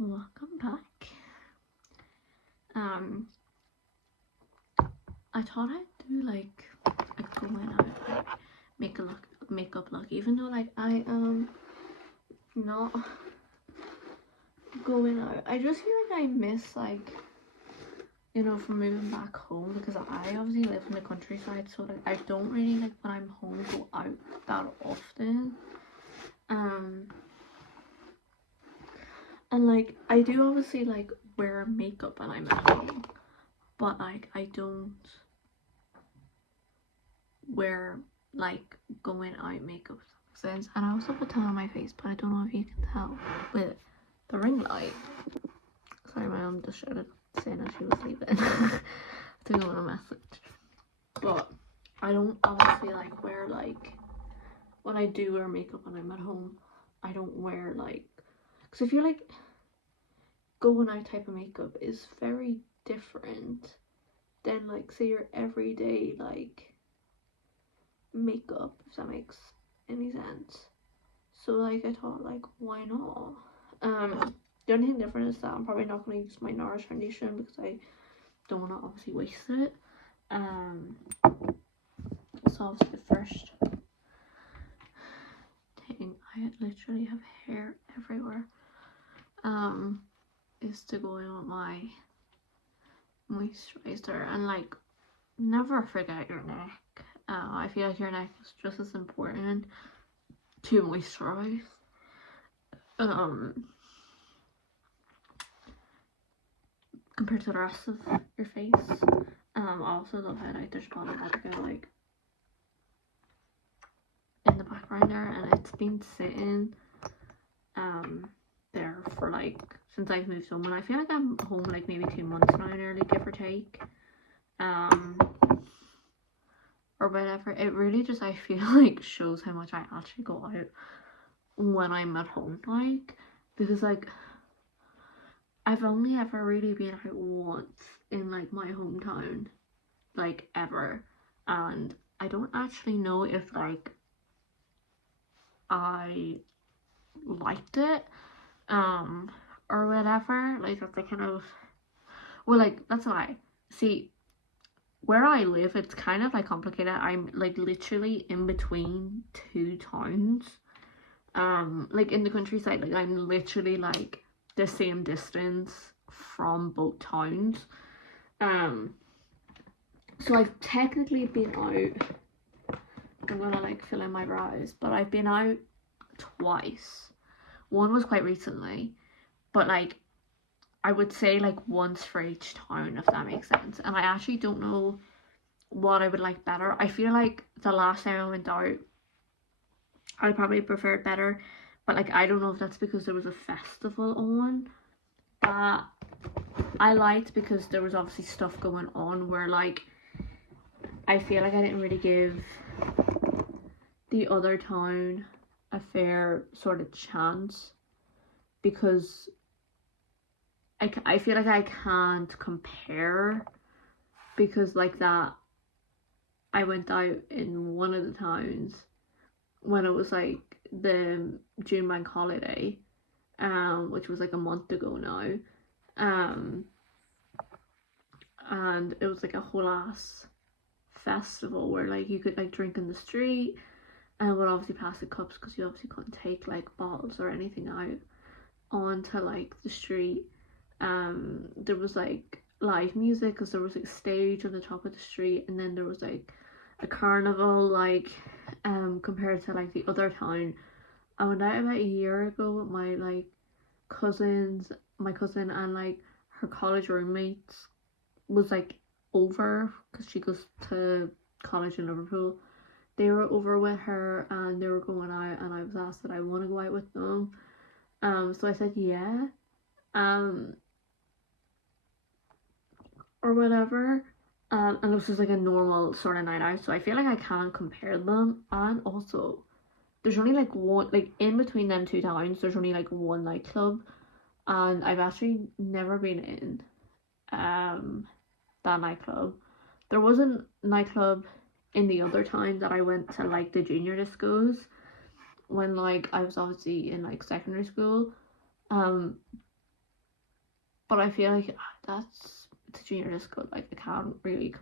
Welcome back. I thought I'd do like a going out, like makeup look, even though like I am not going out. I just feel like I miss like, you know, from moving back home, because I obviously live in the countryside, so like I don't really like when I'm home go out that often. And like I do obviously like wear makeup when I'm at home, but like I don't wear like going out makeup, if that makes sense. And I also put tan on my face, but I don't know if you can tell with the ring light. Sorry, my mom just shouted saying that she was leaving to go on a message. But I don't obviously like wear like, when I do wear makeup when I'm at home, I don't wear like, because I feel like going out type of makeup is very different than like say your everyday like makeup, if that makes any sense. So like I thought like, why not? The only thing different is that I'm probably not going to use my NARS foundation because I don't want to obviously waste it. So obviously the first thing, I literally have hair everywhere, is to go in with my moisturizer. And like, never forget your neck. I feel like your neck is just as important to moisturize. Compared to the rest of your face. Also the highlighter's probably had to go like in the background there, and it's been sitting there for like since I've moved home, and I feel like I'm home like maybe 2 months now nearly, give or take. Or whatever. It really just, I feel like, shows how much I actually go out when I'm at home, like, because like I've only ever really been out once in like my hometown, like ever, and I don't actually know if like I liked it or whatever. Like that's like kind of, well, like that's a lie. See, where I live, it's kind of like complicated. I'm like literally in between two towns. Like in the countryside, like I'm literally like the same distance from both towns. So I've technically been out, I'm gonna like fill in my brows, but I've been out twice. One was quite recently, but like I would say like once for each town, if that makes sense. And I actually don't know what I would like better. I feel like the last time I went out, I probably preferred better, but like I don't know if that's because there was a festival on that I liked, because there was obviously stuff going on where like I feel like I didn't really give the other town a fair sort of chance, because I feel like I can't compare, because like that I went out in one of the towns when it was like the June bank holiday, which was like a month ago now, and it was like a whole ass festival where like you could like drink in the street, and would obviously pass the cups because you obviously couldn't take like bottles or anything out onto like the street. There was like live music because there was like a stage on the top of the street, and then there was like a carnival, like compared to like the other town. I went out about a year ago with my like my cousin and like her college roommates was like over, because she goes to college in Liverpool. They were over with her and they were going out, and I was asked that I want to go out with them. So I said yeah. Or whatever. And this was like a normal sort of night out, so I feel like I can't compare them. And also, there's only like one, like in between them two towns, there's only like one nightclub, and I've actually never been in that nightclub. There was a nightclub in the other town that I went to, like the junior discos, when like I was obviously in like secondary school. but I feel like that's the junior disco. Like I can't really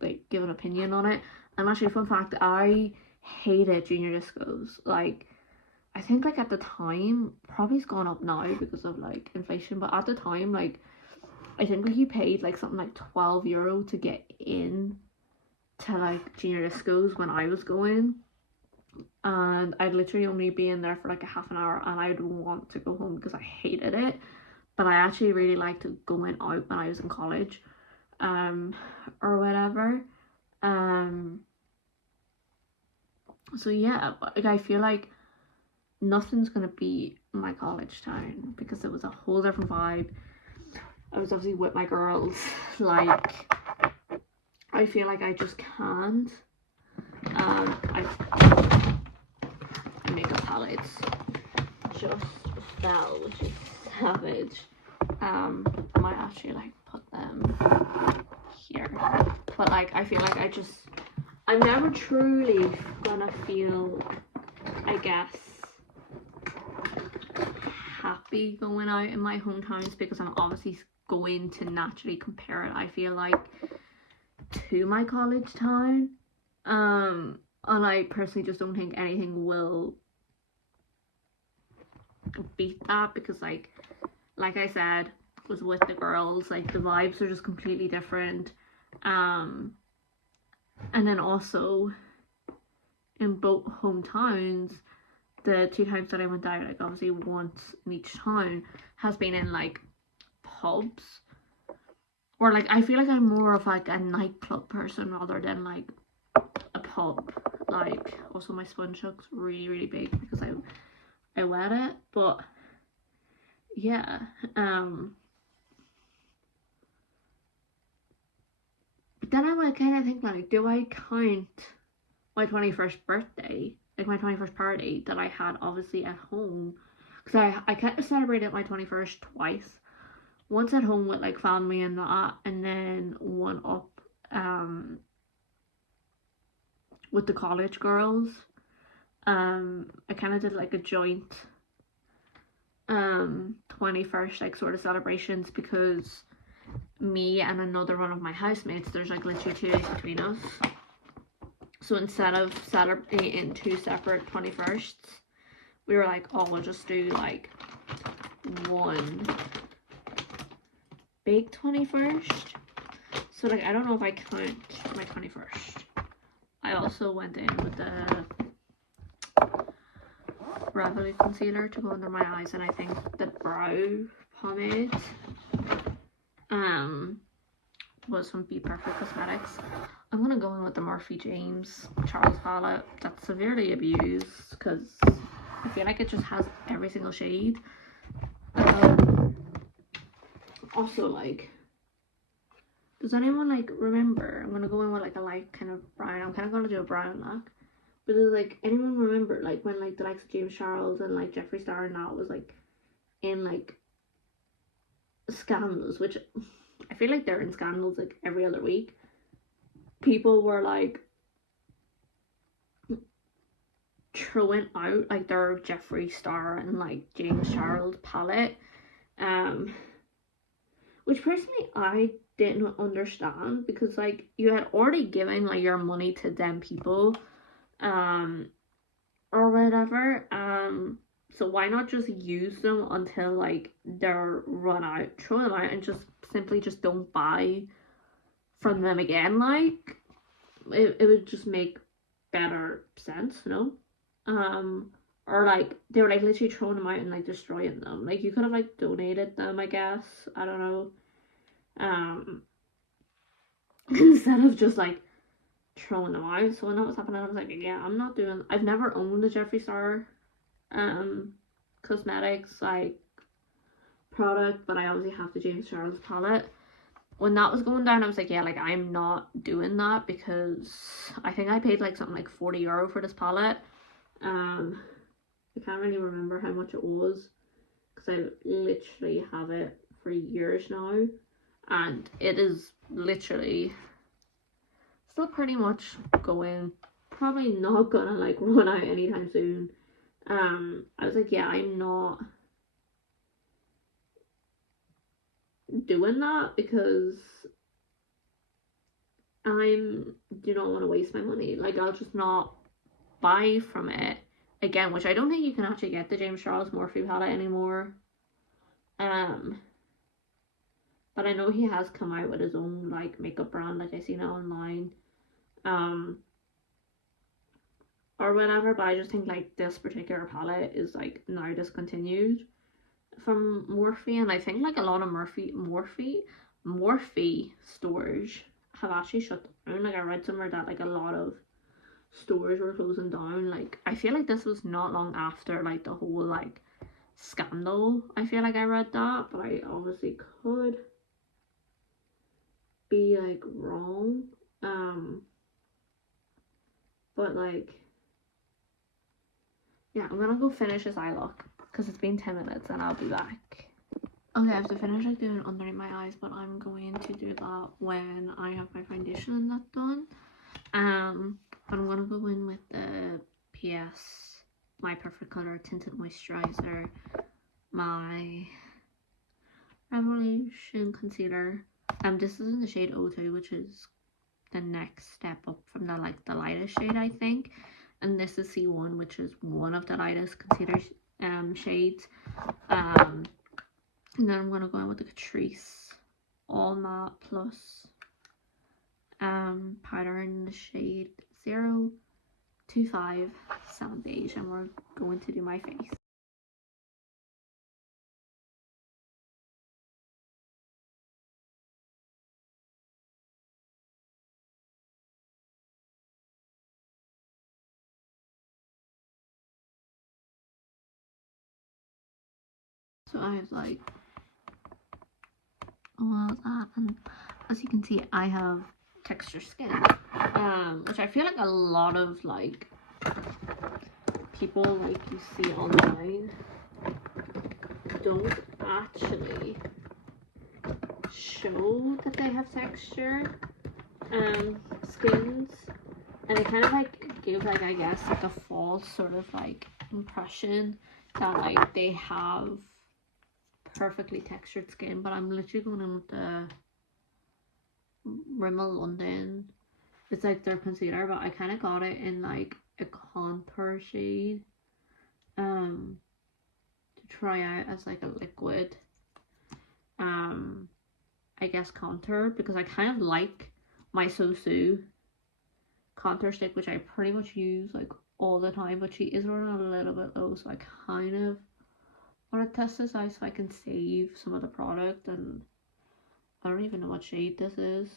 like give an opinion on it. And actually, fun fact, I hated junior discos. Like I think like at the time, probably it's gone up now because of like inflation, but at the time, like I think like you paid like something like €12 to get in to like junior discos when I was going, and I'd literally only be in there for like a half an hour, and I'd want to go home because I hated it. But I actually really liked going out when I was in college, or whatever. So yeah, but like I feel like nothing's gonna beat my college town because it was a whole different vibe. I was obviously with my girls. Like I feel like I just can't. I makeup palettes just fell, which is savage. I might actually like put them here, but like I feel like I'm never truly gonna feel, I guess, happy going out in my hometowns because I'm obviously going to naturally compare it, I feel like, to my college town. And I personally just don't think anything will beat that because like I said, was with the girls, like the vibes are just completely different. And then also in both hometowns, the 2 times that I went out, like obviously once in each town, has been in like pubs, or like I feel like I'm more of like a nightclub person rather than like a pub. Like also my sponge looks really really big because I wet it, but yeah. But then I would kind of think like, do I count my 21st birthday, like my 21st party that I had obviously at home, because I kind of celebrated my 21st twice, once at home with like family and that, and then one up with the college girls. I kind of did like a joint 21st like sort of celebrations because me and another one of my housemates, there's like literally 2 days between us. So instead of celebrating 2 separate 21sts, we were like, oh, we'll just do like one big 21st. So like I don't know if I count my 21st. I also went in with the Reveille concealer to go under my eyes, and I think the brow pomade was from Be Perfect Cosmetics. I'm gonna go in with the Murphy James Charles palette that's severely abused because I feel like it just has every single shade. Also, like, does anyone like remember? I'm gonna go in with like a light kind of brown. I'm kind of gonna do a brown look. But does like anyone remember like when like the likes of James Charles and like Jeffree Star and that was like in like scandals, which I feel like they're in scandals like every other week. People were like throwing out like their Jeffree Star and like James Charles palette, which personally I didn't understand because like you had already given like your money to them people, or whatever, so why not just use them until like they're run out, throw them out, and just simply just don't buy from them again. Like it would just make better sense, you know? Or like they were like literally throwing them out and like destroying them. Like you could have like donated them, I guess, I don't know, instead of just like throwing them out. So when that was happening, I was like, yeah, I'm not doing. I've never owned a Jeffree Star cosmetics like product, but I obviously have the James Charles palette. When that was going down, I was like, yeah, like I'm not doing that because I think I paid like something like €40 for this palette. I can't really remember how much it was because I literally have it for years now, and it is literally still pretty much going. Probably not gonna like run out anytime soon. I was like, yeah, I'm not doing that because I'm do not want to waste my money. Like, I'll just not buy from it again, which I don't think you can actually get the James Charles Morphe palette anymore. But I know he has come out with his own like makeup brand, like I seen it online. Or whatever, but I just think like this particular palette is like now discontinued from Morphe, and I think like a lot of Morphe stores have actually shut down. Like I read somewhere that like a lot of stores were closing down. Like I feel like this was not long after like the whole like scandal. I feel like I read that, but I obviously could be like wrong. But like, yeah, I'm gonna go finish this eye look because it's been 10 minutes and I'll be back. Okay, I have to finish like doing underneath my eyes, but I'm going to do that when I have my foundation and that done. But I'm gonna go in with the PS My Perfect Color Tinted Moisturizer, my Revolution Concealer. This is in the shade O2, which is the next step up from the lightest shade, I think. And this is C1, which is one of the lightest concealer shades. And then I'm gonna go in with the Catrice All Matte Plus powder in the shade 025 Beige, and we're going to do my face. So I have like all of that, and as you can see I have texture skin, which I feel like a lot of like people like you see online don't actually show that they have texture skins, and they kind of like give like I guess like a false sort of like impression that like they have perfectly textured skin. But I'm literally going in with the Rimmel London. It's like their concealer, but I kind of got it in like a contour shade to try out as like a liquid I guess contour, because I kind of like my Sosu contour stick, which I pretty much use like all the time, but she is running a little bit low, so I kind of want to test this out so I can save some of the product. And I don't even know what shade this is,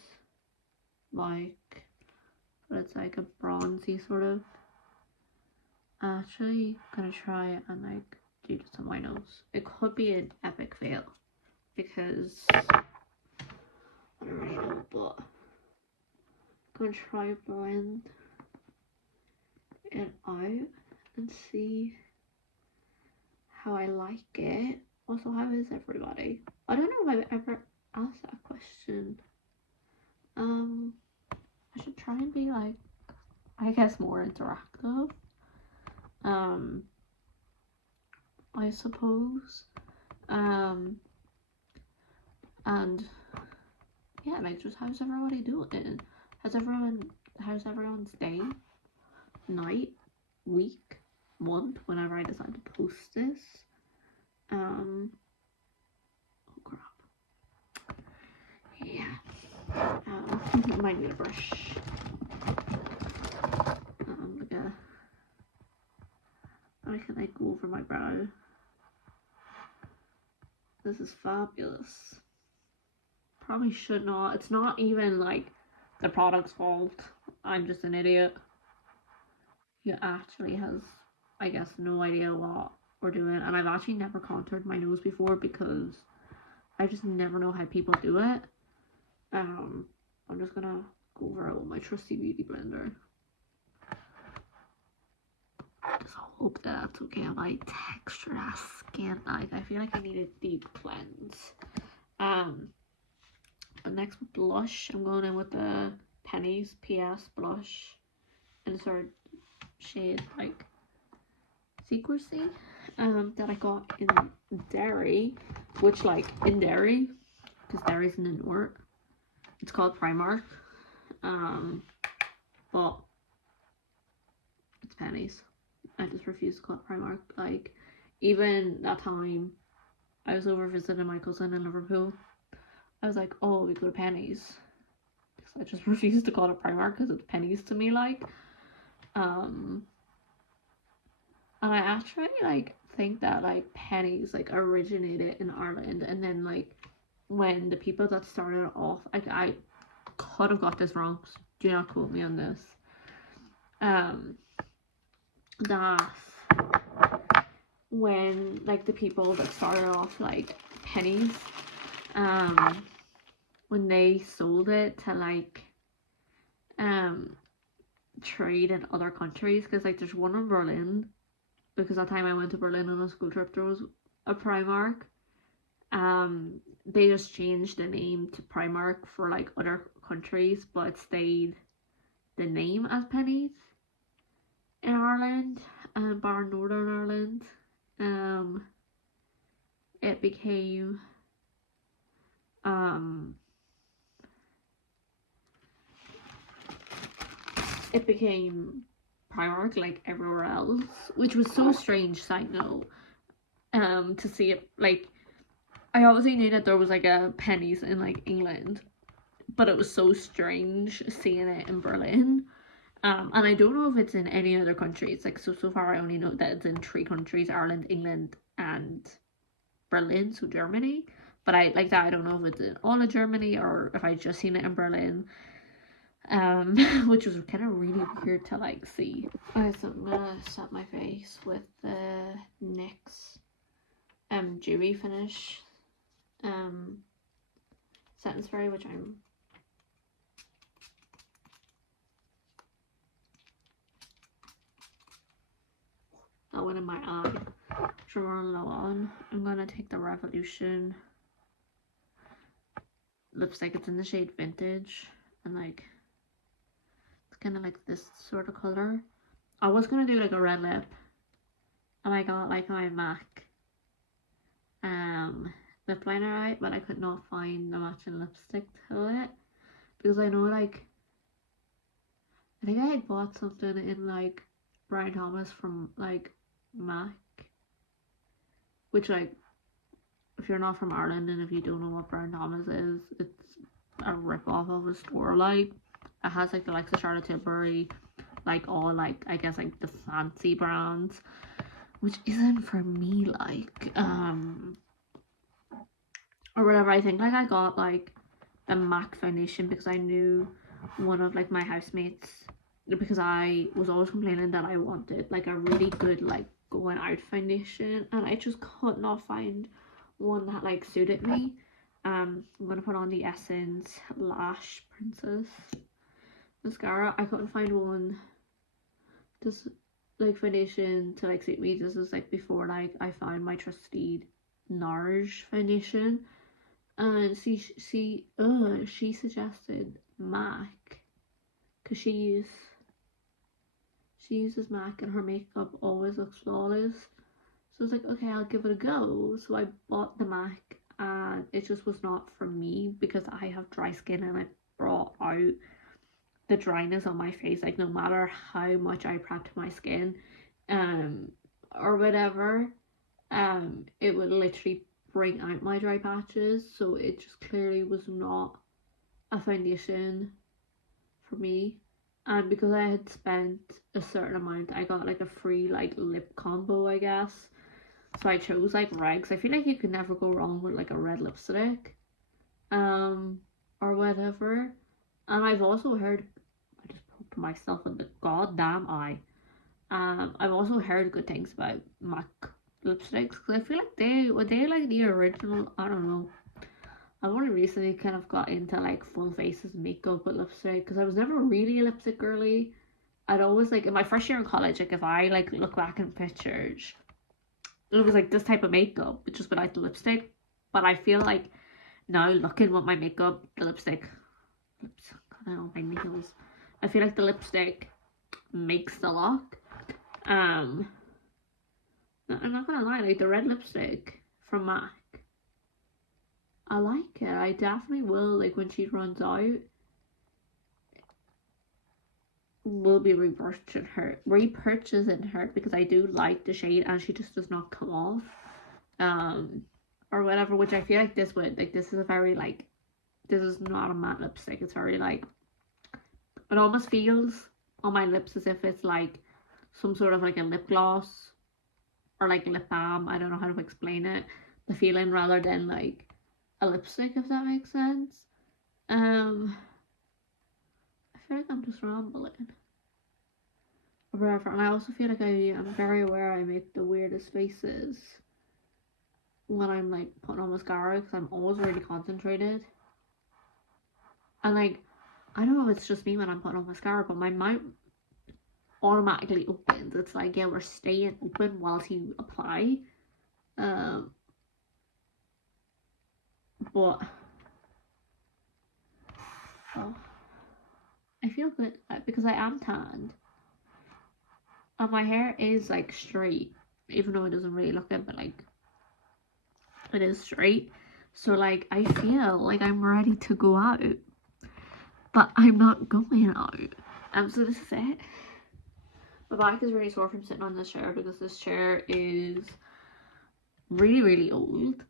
like, but it's like a bronzy sort of. Actually gonna try it and like do this on my nose. It could be an epic fail because I don't really know, but I'm gonna try to blend it out and see how I like it. Also, how is everybody? I don't know if I've ever asked that question. I should try and be like, I guess, more interactive. I suppose. And yeah, like, just how's everybody doing? How's everyone's day, night, week, month, whenever I decide to post this? Oh crap. Yeah. I might need a brush. I can like go over my brow. This is fabulous. Probably should not. It's not even like the product's fault. I'm just an idiot. He actually has, I guess, no idea what we're doing. And I've actually never contoured my nose before because I just never know how people do it. I'm just gonna go over it with my trusty beauty blender. Just hope that's okay on my textured ass skin. Like, I feel like I need a deep cleanse. But next blush, I'm going in with the Pennies PS blush in sort of shade like Secrecy, that I got in Derry, which like in Derry because there isn't in Nort. It's called Primark. But it's pennies. I just refuse to call it Primark. Like, even that time I was over visiting my cousin in Liverpool, I was like, oh, we go to Pennies. I just refuse to call it Primark because it's pennies to me, like. And I actually, like, think that, like, pennies, like, originated in Ireland, and then, like, when the people that started off, like, I could have got this wrong, so do not quote me on this, that when, like, the people that started off, like, pennies, when they sold it to, like, trade in other countries, because, like, there's one in Berlin, because that time I went to Berlin on a school trip, there was a Primark. They just changed the name to Primark for, like, other countries, but it stayed the name as Pennies in Ireland, bar Northern Ireland. It became Primark, like, everywhere else, which was so strange, side note, to see it, like, I obviously knew that there was, like, a Pennies in, like, England, but it was so strange seeing it in Berlin. And I don't know if it's in any other countries, like, so far I only know that it's in 3 countries, Ireland, England, and Berlin, so Germany, but I don't know if it's in all of Germany or if I just seen it in Berlin, which was kind of really weird to, like, see. Okay, so I'm gonna set my face with the NYX dewy finish setting spray, which I'm that went in my eye. From low on, I'm gonna take the Revolution lipstick. It's in the shade Vintage, and, like, it's kind of like this sort of color. I was gonna do, like, a red lip, and I got, like, my MAC lip liner out, but I could not find the matching lipstick to it, because I know, like, I think I had bought something in, like, Brian Thomas from, like, MAC, which, like, if you're not from Ireland and if you don't know what Brian Thomas is, it's a rip-off of a store. Like, it has, like, the likes of Charlotte Tilbury, like, all, like, I guess, like, the fancy brands, which isn't for me, like, or whatever. I think, like, I got, like, the MAC foundation because I knew one of, like, my housemates, because I was always complaining that I wanted, like, a really good, like, going out foundation, and I just could not find one that, like, suited me. I'm gonna put on the Essence Lash Princess mascara. I couldn't find one this, like, foundation to, like, suit me. This is, like, before, like, I found my trusty NARS foundation, and she suggested MAC because she uses MAC and her makeup always looks flawless. So I was like, okay, I'll give it a go. So I bought the MAC, and it just was not for me because I have dry skin, and it brought out the dryness on my face. Like, no matter how much I prepped my skin, or whatever, it would literally bring out my dry patches. So it just clearly was not a foundation for me. And because I had spent a certain amount, I got, like, a free, like, lip combo, I guess. So I chose, like, Regs. I feel like you could never go wrong with, like, a red lipstick, or whatever. And I've also heard, I just poked myself in the goddamn eye. I've also heard good things about MAC lipsticks, because I feel like they like the original. I don't know. I've only recently kind of got into, like, full faces makeup with lipstick, because I was never really a lipstick girly. I'd always, like, in my first year in college, like, if I, like, look back in pictures, it was, like, this type of makeup, just without the lipstick. But I feel like now, looking with my makeup, the lipstick, I don't know, my nails, I feel like the lipstick makes the look. I'm not gonna lie, like, the red lipstick from MAC I like it. I definitely will, like, when she runs out, will be repurchasing her because I do like the shade and she just does not come off. Or whatever, which I feel like this would, like, this is a very, like, this is not a matte lipstick. It's very, like, it almost feels on my lips as if it's like some sort of like a lip gloss or like lip balm. I don't know how to explain it. The feeling rather than like a lipstick, if that makes sense. I feel like I'm just rambling. Whatever. And I also feel like I'm very aware I make the weirdest faces when I'm like putting on mascara because I'm always really concentrated. And like, I don't know if it's just me when I'm putting on mascara, but my mouth automatically opens. It's like, yeah, we're staying open whilst you apply. But oh, I feel good because I am tanned and my hair is like straight, even though it doesn't really look it, but like it is straight. So like I feel like I'm ready to go out, but I'm not going out. So this is it. My back is really sore from sitting on this chair because this chair is really, really old.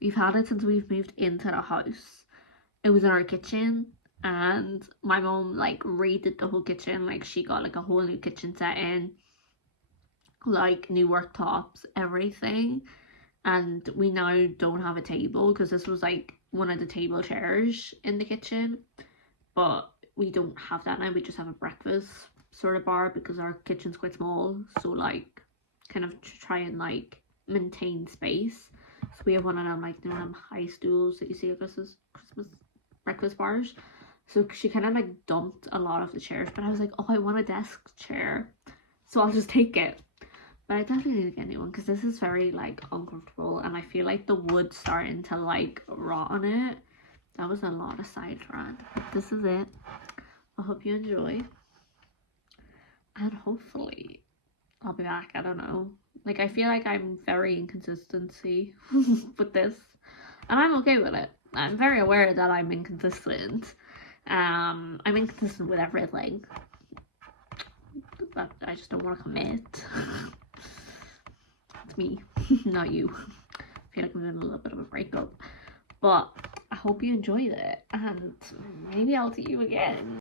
We've had it since we've moved into the house. It was in our kitchen and my mom like redid the whole kitchen. Like she got like a whole new kitchen set in, like new worktops, everything. And we now don't have a table because this was like one of the table chairs in the kitchen, but we don't have that now. We just have a breakfast sort of bar because our kitchen's quite small, so like kind of try and like maintain space. So we have one of them, like, you know, them high stools that you see at Christmas breakfast bars. So she kind of like dumped a lot of the chairs, but I was like, oh, I want a desk chair, so I'll just take it. But I definitely need to get a new one because this is very like uncomfortable and I feel like the wood's starting to like rot on it. That was a lot of side rant, but this is it. I hope you enjoy, and hopefully I'll be back. I don't know, like I feel like I'm very inconsistency with this and I'm okay with it. I'm very aware that I'm inconsistent. I'm inconsistent with everything, but I just don't want to commit. It's me, not you. I feel like I'm in a little bit of a breakup, but I hope you enjoyed it and maybe I'll see you again.